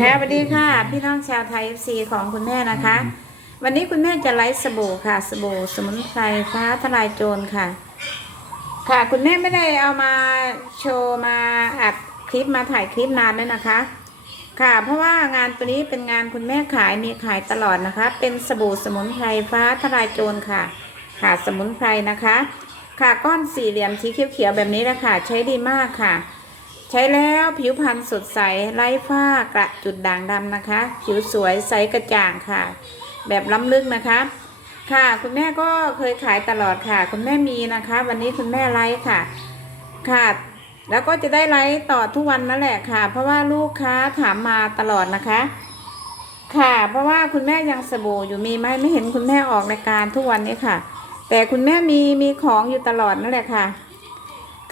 ค่ะสวัสดีค่ะ พี่น้องชาวไทยซีของคุณแม่นะคะ วันนี้คุณแม่จะไลฟ์สบู่ค่ะ สบู่สมุนไพรฟ้าทลายโจรค่ะ ค่ะ คุณแม่ไม่ได้เอามาโชว์มาอัดคลิปมาถ่ายคลิปนานแล้วนะคะ ค่ะ เพราะว่างานตัวนี้เป็นงานคุณแม่ขายมีขายตลอดนะคะ เป็นสบู่สมุนไพรฟ้าทลายโจรค่ะ ค่ะสมุนไพรนะคะ ค่ะก้อนสี่เหลี่ยมสีเขียวๆแบบนี้แหละค่ะ ใช้ดีมากค่ะใช้แล้วผิวพรรณสดใสไร้ฝ้ากระจุดด่างดำนะคะ ผิวสวยใสกระจ่างค่ะ แบบล้ำลึกนะคะ ค่ะคุณแม่ก็เคยขายตลอดค่ะ คุณแม่มีนะคะ วันนี้คุณแม่ไลฟ์ค่ะ ค่ะแล้วก็จะได้ไลฟ์ต่อทุกวันนั่นแหละค่ะ เพราะว่าลูกค้าถามมาตลอดนะคะ ค่ะ เพราะว่าคุณแม่ยังสบู่อยู่มีไหมไม่เห็นคุณแม่ออกรายการทุกวันนี้ค่ะ แต่คุณแม่มีมีของอยู่ตลอดนั่นแหละค่ะ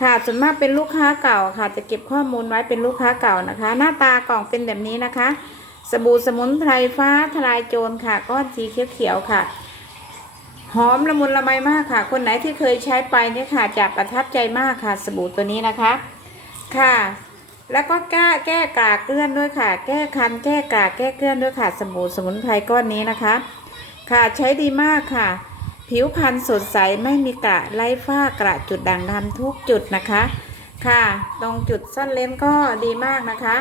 ค่ะส่วนมากเป็นลูกค้าเก่าค่ะ จะเก็บข้อมูลไว้เป็นลูกค้าเก่านะคะ หน้าตากล่องเป็นแบบนี้นะคะ สบู่สมุนไพรฟ้าทลายโจรค่ะ ก้อนสีเขียวๆค่ะ หอมละมุนละไมมากค่ะ คนไหนที่เคยใช้ไปเนี่ยค่ะจะประทับใจมากค่ะ สบู่ตัวนี้นะคะ ค่ะ แล้วก็แก้แก้กากเกลื่อนด้วยค่ะ แก้คัน แก้กากแก้เกลื่อนด้วยค่ะ สบู่สมุนไพรก้อนนี้นะคะ ค่ะใช้ดีมากค่ะ ผิวพรรณสดใสไม่มีกระไร้ฝ้ากระจุดด่างดำทุกจุดนะคะ ค่ะ ตรงจุดซ่อนเลนก็ดีมากนะคะ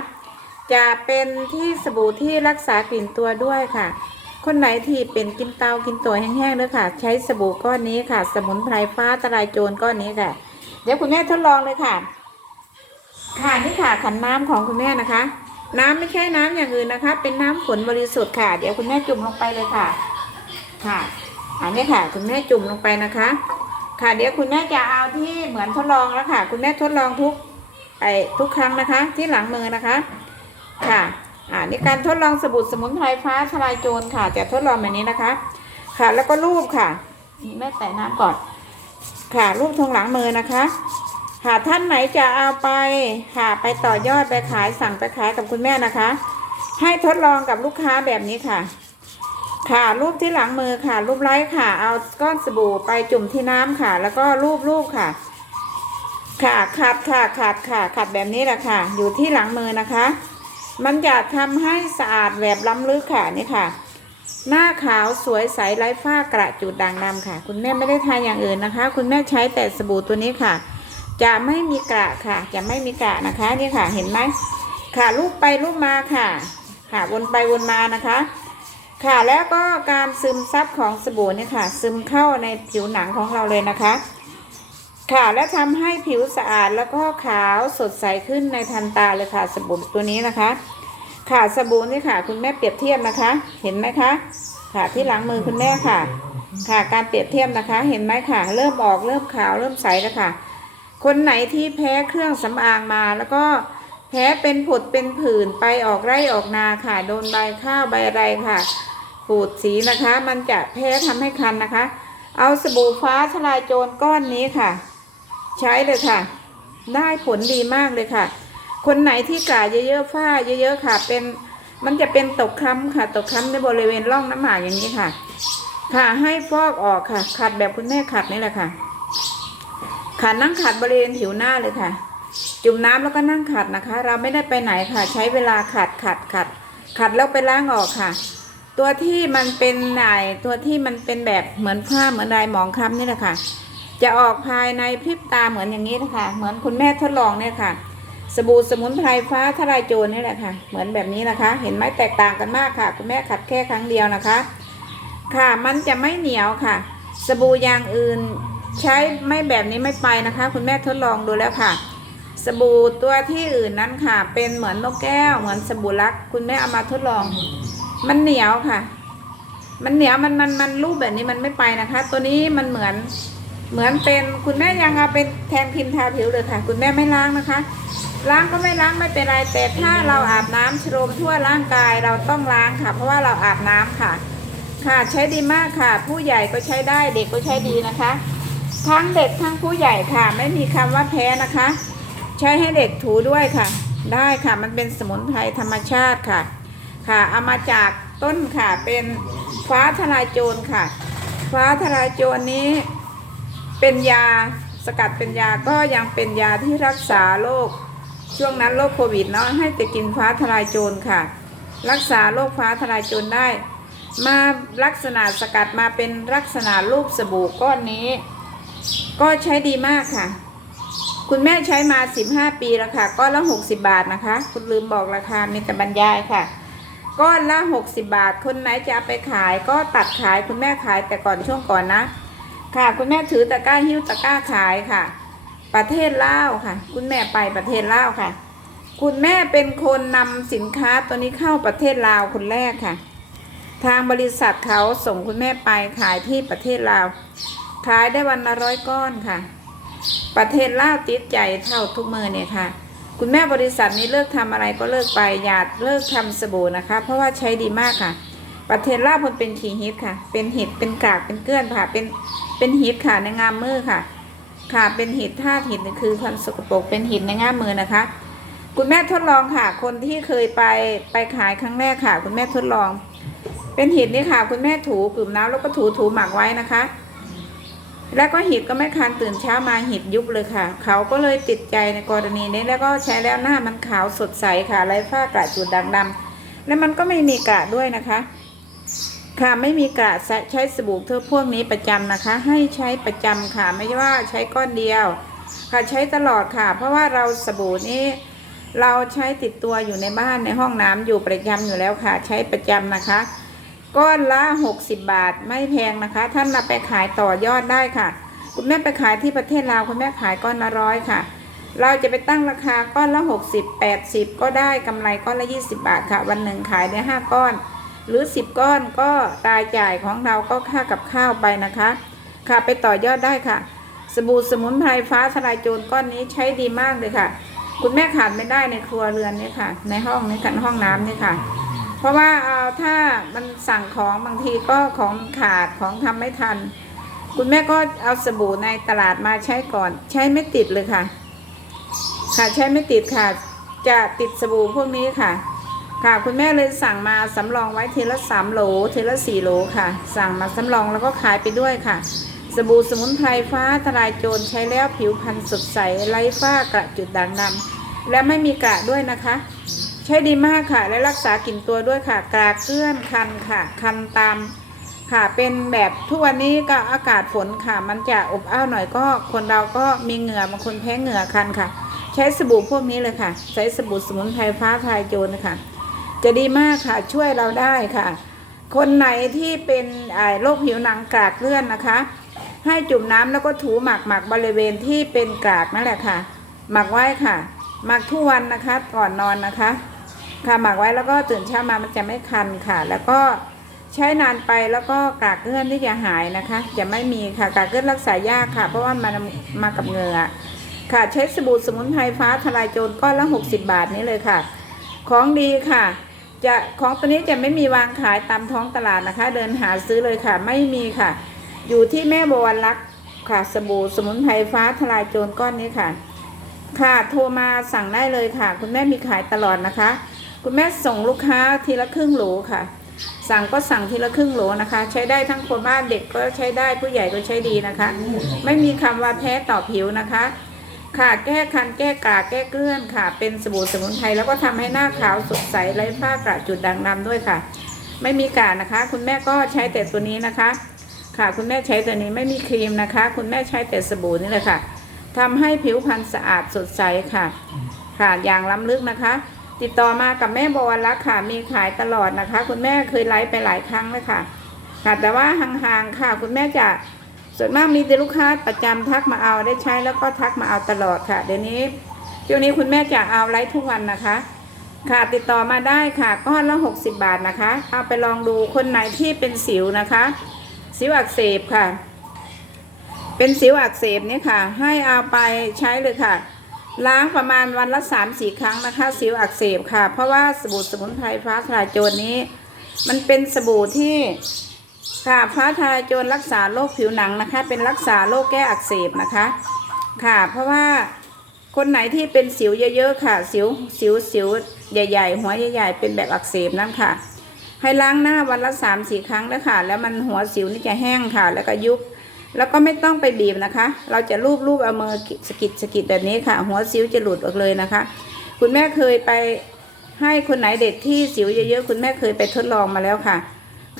จะเป็นที่สบู่ที่รักษากลิ่นตัวด้วยค่ะ คนไหนที่เป็นกินเตากินตัวแห้งๆด้วยค่ะ ใช้สบู่ก้อนนี้ค่ะ สมุนไพรฟ้าทลายโจรก้อนนี้ค่ะ เดี๋ยวคุณแม่ทดลองเลยค่ะ ค่ะนี่ค่ะขันน้ำของคุณแม่นะคะ น้ำไม่ใช่น้ำอย่างอื่นนะคะ เป็นน้ำฝนบริสุทธิ์ค่ะ เดี๋ยวคุณแม่จุ่มลงไปเลยค่ะ ค่ะ อันนี้ค่ะ คุณแม่จุ่มลงไปนะคะ ค่ะเดี๋ยวคุณแม่จะเอาที่เหมือนทดลองแล้วค่ะ คุณแม่ทดลองทุกไอทุกครั้งนะคะ ที่หลังมือนะคะ ค่ะอ่านี่การทดลองสบู่สมุนไพรฟ้าทลายโจรค่ะ จะทดลองแบบนี้นะคะ ค่ะแล้วก็รูปค่ะนี่แม่แตะน้ำก่อน ค่ะรูปทงหลังมือนะคะค่ะท่านไหนจะเอาไปค่ะไปต่อยอดไปขายสั่งไปขายกับคุณแม่นะคะ ให้ทดลองกับลูกค้าแบบนี้ค่ะ ค่ะรูปที่หลังมือค่ะ รูปไลท์ค่ะ เอาก้อนสบู่ไปจุ่มที่น้ำค่ะ แล้วก็รูปรูปค่ะ ค่ะขัดค่ะขัดค่ะขัดแบบนี้แหละค่ะ อยู่ที่หลังมือนะคะ มันจะทำให้สะอาดแบบล้ำลึกค่ะนี่ค่ะ หน้าขาวสวยใสไร้ฝ้ากระจุดด่างดำค่ะ คุณแม่ไม่ได้ทาอย่างอื่นนะคะ คุณแม่ใช้แต่สบู่ตัวนี้ค่ะ จะไม่มีกระค่ะ จะไม่มีกระนะคะนี่ค่ะ เห็นไหมค่ะลูบไปลูบมาค่ะ ค่ะวนไปวนมานะคะ ค่ะแล้วก็การซึมซับของสบู่เนี่ยค่ะ ซึมเข้าในผิวหนังของเราเลยนะคะ ค่ะและทำให้ผิวสะอาดแล้วก็ขาวสดใสขึ้นในทันตาเลยค่ะ สบู่ตัวนี้นะคะ ค่ะสบู่นี่ค่ะ คุณแม่เปรียบเทียบนะคะ เห็นไหมคะ ค่ะที่หลังมือคุณแม่ค่ะ ค่ะการเปรียบเทียบนะคะ เห็นไหมค่ะ เริ่มออกเริ่มขาวเริ่มใสแล้วค่ะ คนไหนที่แพ้เครื่องสำอางมาแล้วก็แพ้เป็นผดเป็นผื่นไปออกไร่ออกนาค่ะ โดนใบข้าวใบอะไรค่ะ ปูดสีนะคะ มันจะแพ้ทำให้คันนะคะ เอาสบู่ฟ้าทลายโจรก้อนนี้ค่ะ ใช้เลยค่ะ ได้ผลดีมากเลยค่ะ คนไหนที่กระเยอะๆฝ้าเยอะๆค่ะ เป็นมันจะเป็นตกค้ำค่ะ ตกค้ำในบริเวณร่องน้ำหมากอย่างนี้ค่ะ ค่ะให้ฟอกออกค่ะ ขัดแบบคุณแม่ขัดนี่แหละค่ะ ขัดนั่งขัดบริเวณผิวหน้าเลยค่ะ จุ่มน้ำแล้วก็นั่งขัดนะคะ เราไม่ได้ไปไหนค่ะ ใช้เวลาขัดขัดขัด ขัดแล้วไปล้างออกค่ะ ตัวที่มันเป็นไหนตัวที่มันเป็นแบบเหมือนผ้าเหมือนลายหมองคล้ำนี่แหละค่ะ จะออกภายในพริบตาเหมือนอย่างนี้นะคะ เหมือนคุณแม่ทดลองเนี่ยค่ะ สบู่สมุนไพรฟ้าทลายโจรนี่แหละค่ะ เหมือนแบบนี้นะคะ เห็นไหมแตกต่างกันมากค่ะ คุณแม่ขัดแค่ครั้งเดียวนะคะ ค่ะมันจะไม่เหนียวค่ะ สบู่อย่างอื่นใช้ไม่แบบนี้ไม่ไปนะคะ คุณแม่ทดลองดูแล้วค่ะ สบู่ตัวที่อื่นนั้นค่ะ เป็นเหมือนนกแก้ว เหมือนสบู่ลัก คุณแม่เอามาทดลอง มันเหนียวค่ะ มันเหนียวมันมันมันรูปแบบนี้มันไม่ไปนะคะ ตัวนี้มันเหมือนเหมือนเป็นคุณแม่ยังเอาเป็นแทนครีมทาผิวเลยค่ะ คุณแม่ไม่ล้างนะคะ ล้างก็ไม่ล้างไม่เป็นไรแต่ถ้าเราอาบน้ำโชรมทั่วร่างกายเราต้องล้างค่ะ เพราะว่าเราอาบน้ำค่ะ ค่ะใช้ดีมากค่ะ ผู้ใหญ่ก็ใช้ได้เด็กก็ใช้ดีนะคะ ทั้งเด็กทั้งผู้ใหญ่ค่ะ ไม่มีคำว่าแพ้นะคะ ใช้ให้เด็กถูด้วยค่ะ ได้ค่ะมันเป็นสมุนไพรธรรมชาติค่ะ ค่ะเอามาจากต้นค่ะเป็นฟ้าทลายโจรค่ะ ฟ้าทลายโจรนี้เป็นยาสกัดเป็นยาก็ยังเป็นยาที่รักษาโรคช่วงนั้นโรคโควิดเนาะให้แต่กินฟ้าทลายโจรค่ะ รักษาโรคฟ้าทลายโจรได้ มาลักษณะสกัดมาเป็นลักษณะรูปสบู่ก้อนนี้ ก็ใช้ดีมากค่ะ คุณแม่ใช้มา 15 ปีแล้วค่ะก้อนละ 60 บาทนะคะ คุณลืมบอกราคามีแต่บรรยายค่ะ ก้อนละ 60 บาท คนไหนจะเอาไปขายก็ตัดขายคุณแม่ขายแต่ก่อนช่วงก่อนนะ ค่ะ คุณแม่ถือตะกร้าหิ้วตะกร้าขายค่ะ ประเทศลาวค่ะ คุณแม่ไปประเทศลาวค่ะ คุณแม่เป็นคนนำสินค้าตัวนี้เข้าประเทศลาวคนแรกค่ะ ทางบริษัทเขาส่งคุณแม่ไปขายที่ประเทศลาว ขายได้วันละร้อยก้อนค่ะ ประเทศลาวติดใจเท่าทุกมือเนี่ยค่ะ คุณแม่บริษัทนี้เลิกทำอะไรก็เลิกไปอย่าเลิกทำสบู่นะคะ เพราะว่าใช้ดีมากค่ะประเทศลาวมันเป็นขีฮิตค่ะ เป็นเห็ดเป็นกากเป็นเกลื่อนค่ะ เป็นเป็นหิตค่ะในงามมือค่ะ ค่ะเป็นหินธาตุหินคือความสกปรกเป็นหินในงามมือนะคะ คุณแม่ทดลองค่ะ คนที่เคยไปไปขายครั้งแรกค่ะ คุณแม่ทดลอง เป็นหินนี่ค่ะ คุณแม่ถูกลุ่มน้ำแล้วก็ถูถูหมักไว้นะคะ แล้วก็หิดก็ไม่คันตื่นเช้ามาหิดยุบเลยค่ะ เขาก็เลยติดใจในกรณีนี้แล้วก็ใช้แล้วหน้ามันขาวสดใสค่ะไร้ฝ้ากระจุดด่างดำและมันก็ไม่มีกระด้วยนะคะ ค่ะไม่มีกระใช้ใช้สบู่เท่าพวกนี้ประจำนะคะ ให้ใช้ประจำค่ะไม่ใช่ว่าใช้ก้อนเดียว ค่ะใช้ตลอดค่ะ เพราะว่าเราสบู่นี้เราใช้ติดตัวอยู่ในบ้านในห้องน้ำอยู่ประจำอยู่แล้วค่ะ ใช้ประจำนะคะ ก้อนละ 60 บาทไม่แพงนะคะ ท่านนำไปขายต่อยอดได้ค่ะ คุณแม่ไปขายที่ประเทศลาวคุณแม่ขายก้อนละร้อยค่ะ เราจะไปตั้งราคาก้อนละ 60 80 ก็ได้กำไรก้อนละ 20 บาทค่ะ วันหนึ่งขายได้ 5 ก้อน หรือ 10 ก้อนก็รายจ่ายของเราก็ค่ากับข้าวไปนะคะ ค่ะไปต่อยอดได้ค่ะ สบู่สมุนไพรฟ้าทลายโจรก้อนนี้ใช้ดีมากเลยค่ะ คุณแม่ขาดไม่ได้ในครัวเรือนนี่ค่ะ ในห้องนี้ค่ะห้องน้ำนี่ค่ะ เพราะว่าเอาถ้ามันสั่งของบางทีก็ของขาดของทำไม่ทัน คุณแม่ก็เอาสบู่ในตลาดมาใช้ก่อน ใช้ไม่ติดเลยค่ะ ค่ะใช้ไม่ติดค่ะ จะติดสบู่พวกนี้ค่ะ ค่ะคุณแม่เลยสั่งมาสำรองไว้ทีละสามโหลทีละสี่โหลค่ะ สั่งมาสำรองแล้วก็ขายไปด้วยค่ะสบู่สมุนไพรฟ้าทลายโจรใช้แล้วผิวพรรณสดใสไร้ฝ้ากระจุดด่างดำและไม่มีกระด้วยนะคะ ใช้ดีมากค่ะ และรักษากลิ่นตัวด้วยค่ะกราเกลื่อนคันค่ะ คันตามค่ะเป็นแบบทุกวันนี้ก็อากาศฝนค่ะ มันจะอบอ้าวหน่อยก็คนเราก็มีเหงื่อบางคนแพ้เหงื่อคันค่ะ ใช้สบู่พวกนี้เลยค่ะ ใช้สบู่สมุนไพรฟ้าทลายโจรนะคะจะดีมากค่ะช่วยเราได้ค่ะ คนไหนที่เป็นโรคผิวหนังกรากเลื่อนนะคะ ให้จุ่มน้ำแล้วก็ถูหมักหมักบริเวณที่เป็นกรากนั่นแหละค่ะ หมักไว้ค่ะ หมักทุกวันนะคะก่อนนอนนะคะ ค่ะหมักไว้แล้วก็ตื่นเช้ามามันจะไม่คันค่ะ แล้วก็ใช้นานไปแล้วก็กากเกลื่อนที่จะหายนะคะ จะไม่มีค่ะกากเกลื่อนรักษายากค่ะ เพราะว่ามันมากับเหงื่อค่ะใช้สบู่สมุนไพรฟ้าทลายโจรก้อนละ 60 บาทนี้เลยค่ะ ของดีค่ะ จะของตัวนี้จะไม่มีวางขายตามท้องตลาดนะคะ เดินหาซื้อเลยค่ะ ไม่มีค่ะ อยู่ที่แม่บวรรักษ์ค่ะสบู่สมุนไพรฟ้าทลายโจรก้อนนี้ค่ะ ค่ะโทรมาสั่งได้เลยค่ะ คุณแม่มีขายตลอดนะคะ คุณแม่ส่งลูกค้าทีละครึ่งโหลค่ะ สั่งก็สั่งทีละครึ่งโหลนะคะ ใช้ได้ทั้งคนบ้านเด็กก็ใช้ได้ผู้ใหญ่ก็ใช้ดีนะคะ ไม่มีคำว่าแพ้ต่อผิวนะคะ ค่ะแก้คันแก้กาแก้เกลื่อนค่ะ เป็นสบู่สมุนไพรแล้วก็ทำให้หน้าขาวสดใสไร้ฝ้ากระจุดด่างดำด้วยค่ะ ไม่มีกานะคะ คุณแม่ก็ใช้แต่ตัวนี้นะคะ ค่ะคุณแม่ใช้ตัวนี้ไม่มีครีมนะคะ คุณแม่ใช้แต่สบู่นี่แหละค่ะทำให้ผิวพรรณสะอาดสดใสค่ะ ค่ะอย่างล้ำลึกนะคะ ติดต่อมากับแม่บวรรักษ์ค่ะ มีขายตลอดนะคะ คุณแม่เคยไลฟ์ไปหลายครั้งเลยค่ะ ค่ะ แต่ว่าห่างๆค่ะ คุณแม่จะส่วนมากมีแต่ลูกค้าประจำทักมาเอาได้ใช้แล้วก็ทักมาเอาตลอดค่ะ เดี๋ยวนี้ช่วงนี้คุณแม่จะเอาไลฟ์ทุกวันนะคะ ค่ะติดต่อมาได้ค่ะก้อนละ60บาทนะคะ เอาไปลองดูคนไหนที่เป็นสิวนะคะ สิวอักเสบค่ะ เป็นสิวอักเสบเนี่ยค่ะ ให้เอาไปใช้เลยค่ะ ล้างประมาณวันละ3 4ครั้งนะคะ สิวอักเสบค่ะ เพราะว่าสบู่สมุนไพรฟ้าทลายโจรนี้ มันเป็นสบู่ที่ค่ะฟ้าทลายโจรรักษาโรคผิวหนังนะคะ เป็นรักษาโรคแก้อักเสบนะคะ ค่ะ เพราะว่าคนไหนที่เป็นสิวเยอะๆค่ะ สิวสิวสิวใหญ่ ๆ หัวใหญ่ ๆ เป็นแบบอักเสบนั่นค่ะ ให้ล้างหน้าวันละสามสี่ครั้งนะค่ะแล้วมันหัวสิวนี่จะแห้งค่ะ แล้วก็ยุบ แล้วก็ไม่ต้องไปบีบนะคะ เราจะลูบลูบเอามือสกิดสกิดแบบนี้ค่ะ หัวสิวจะหลุดออกเลยนะคะ คุณแม่เคยไปให้คนไหนเด็กที่สิวเยอะๆคุณแม่เคยไปทดลองมาแล้วค่ะ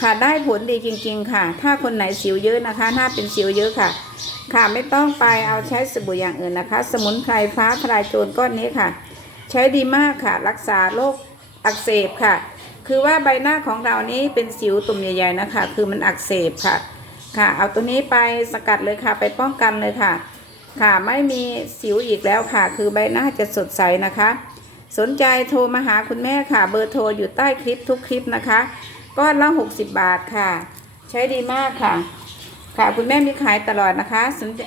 ค่ะได้ผลดีจริง ๆ ค่ะ ถ้าคนไหนสิวเยอะนะคะ หน้าเป็นสิวเยอะค่ะ ค่ะไม่ต้องไปเอาใช้สบู่อย่างอื่นนะคะ สมุนไพรฟ้าทลายโจรก้อนนี้ค่ะ ใช้ดีมากค่ะ รักษาโรคอักเสบค่ะ คือว่าใบหน้าของเรานี้เป็นสิวตุ่มใหญ่ ๆนะคะ คือมันอักเสบค่ะ ค่ะ เอาตัวนี้ไปสกัดเลยค่ะ ไปป้องกันเลยค่ะ ค่ะไม่มีสิวอีกแล้วค่ะ คือใบหน้าจะสดใสนะคะ สนใจโทรมาหาคุณแม่ค่ะ เบอร์โทรอยู่ใต้คลิปทุกคลิปนะคะก้อนละ60 บาทค่ะ ใช้ดีมากค่ะ ค่ะคุณแม่มีขายตลอดนะคะสนใจ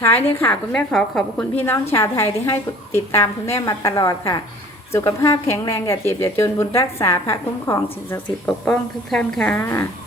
ท้ายนี้ค่ะ คุณแม่ขอขอบคุณพี่น้องชาวไทยที่ให้ติดตามคุณแม่มาตลอดค่ะ สุขภาพแข็งแรงอย่าเจ็บอย่าจนบุญรักษาพระคุ้มครองสิ่งศักดิ์สิทธิ์ปกป้องทุกท่านค่ะ